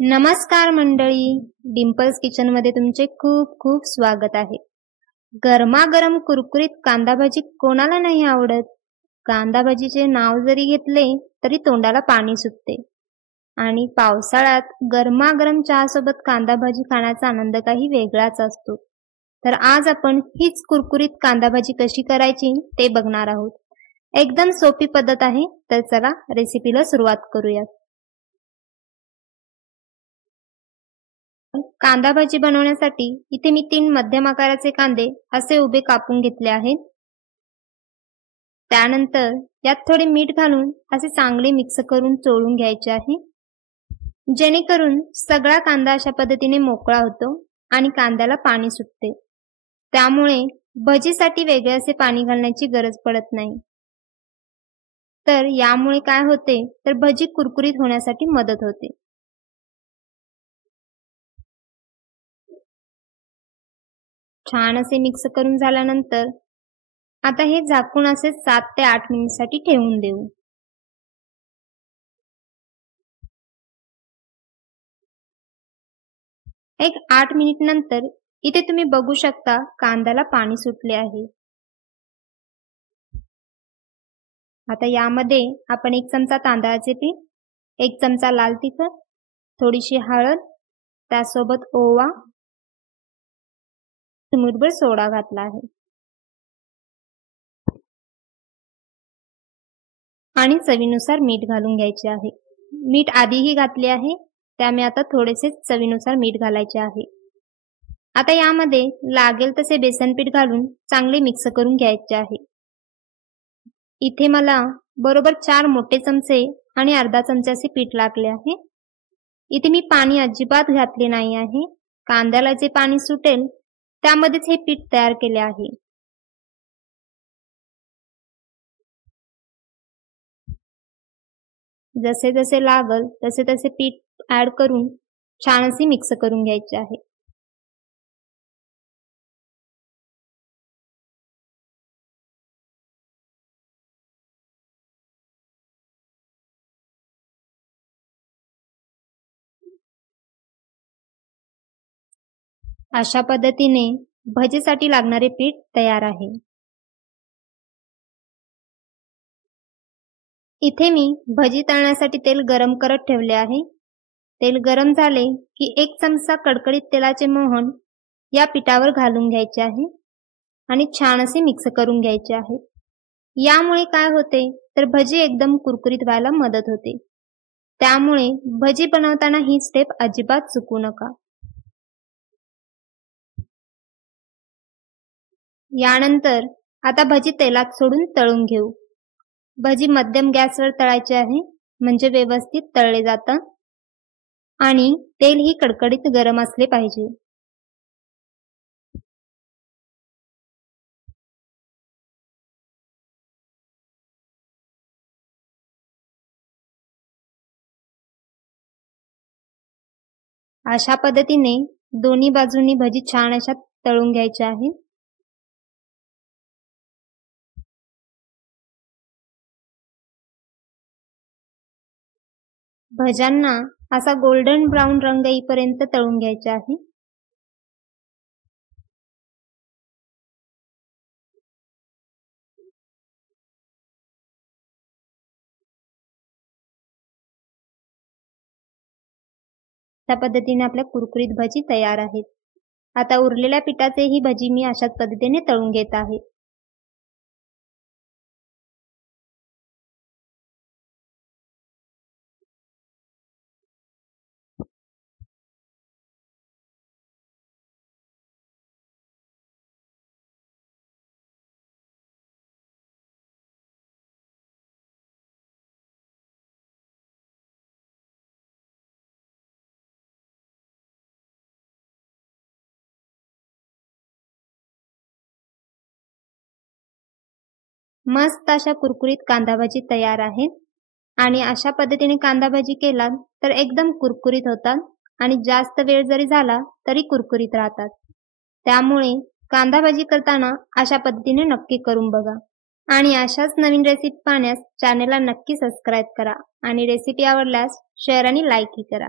नमस्कार मंडळी, dimples kitchen मध्ये तुमचे खूप खूप स्वागत आहे। गरमागरम कुरकुरीत कांदा भाजी कोणाला नाही आवडत। कांदा भाजीचे नाव जरी घेतले तरी तोंडाला पाणी सुटते आणि पावसाळ्यात गरमागरम चहा सोबत कांदा भाजी खाण्याचा आनंद काही वेगळाच असतो। तर आज आपण हीच कुरकुरीत कांदा भाजी कशी करायची ते बघणार आहोत। एकदम सोपी पद्धत आहे, तर चला रेसिपीला सुरुवात करूया। कांदा भाजी बनवण्यासाठी इथे मी 3 मध्यम आकाराचे कांदे असे उभे कापून घेतले आहेत। त्यानंतर यात थोडे मीठ घालून असे चांगले मिक्स करून चोळून घ्यायचे आहे, जेणेकरून सगळा कांदा अशा पद्धतीने मोकळा होतो आणि कांद्याला पाणी सुटते। त्यामुळे भजीसाठी वेगळे असे पाणी घालण्याची गरज पडत नाही। तर यामुळे काय होते, तर भजी कुरकुरीत होण्यासाठी मदत होते। छान असे मिक्स करून झाल्यानंतर आता हे झाकून असे 7 ते 8 मिनिटांसाठी ठेवून देऊ। एक 8 मिनिट नंतर इथे तुम्ही बघू शकता कांद्याला पाणी सुटले आहे। आता यामध्ये आपण 1 चमचा तांदळाचे पीठ, 1 चमचा लाल तिखट, थोडीशी हळद, त्यासोबत ओवा, चिमूटभर सोडा घातला आहे आणि चवीनुसार मीठ घालून घ्यायचे आहे। मीठ आधीही घातले आहे, त्यामुळे आता थोडेसे चवीनुसार मीठ घालायचे आहे। आता यामध्ये लागेल तसे बेसन पीठ घालून चांगले मिक्स करून घ्यायचे आहे। इथे मला बरोबर 4 मोठे चमचे आणि अर्धा चमचा असे पीठ लागले आहे। इथे मी पाणी अजिबात घातले नाही आहे, कांद्याला जे पाणी सुटेल त्यामध्येच हे पीठ तयार केले आहे। जसे जसे लागल तसे तसे पीठ ऍड करून छान असे मिक्स करून घ्यायचे आहे। अशा पद्धतीने भजीसाठी लागणारे पीठ तयार आहे। इथे मी भजी तळण्यासाठी तेल गरम करत ठेवले आहे। तेल गरम झाले की 1 चमचा कडकडीत तेलाचे मोहन या पिठावर घालून घ्यायचे आहे आणि छान असे मिक्स करून घ्यायचे आहे। यामुळे काय होते, तर भजी एकदम कुरकुरीत व्हायला मदत होते। त्यामुळे भजी बनवताना ही स्टेप अजिबात चुकू नका। यानंतर आता भजी तेलात सोडून तळून घेऊ। भजी मध्यम गॅसवर तळायचे आहे, म्हणजे व्यवस्थित तळले जातात आणि तेल ही कडकडीत गरम असले पाहिजे। अशा पद्धतीने दोन्ही बाजूंनी भजी छान अशा तळून घ्यायच्या आहेत। भज्यांना असा गोल्डन ब्राउन रंग येईपर्यंत तळून घ्यायचा आहे। त्या पद्धतीने आपल्या कुरकुरीत भजी तयार आहेत। आता उरलेल्या पिठाचे ही भजी मी अशाच पद्धतीने तळून घेत आहे। मस्त अशा कुरकुरीत कांदा भाजी तयार आहेत आणि अशा पद्धतीने कांदा भाजी केलात तर एकदम कुरकुरीत होतात आणि जास्त वेळ जरी झाला तरी कुरकुरीत राहतात। त्यामुळे कांदा भाजी करताना अशा पद्धतीने नक्की करून बघा आणि अशाच नवीन रेसिपी पाहण्यास चॅनलला नक्की सबस्क्राइब करा आणि रेसिपी आवडल्यास शेअर आणि लाईक ही करा।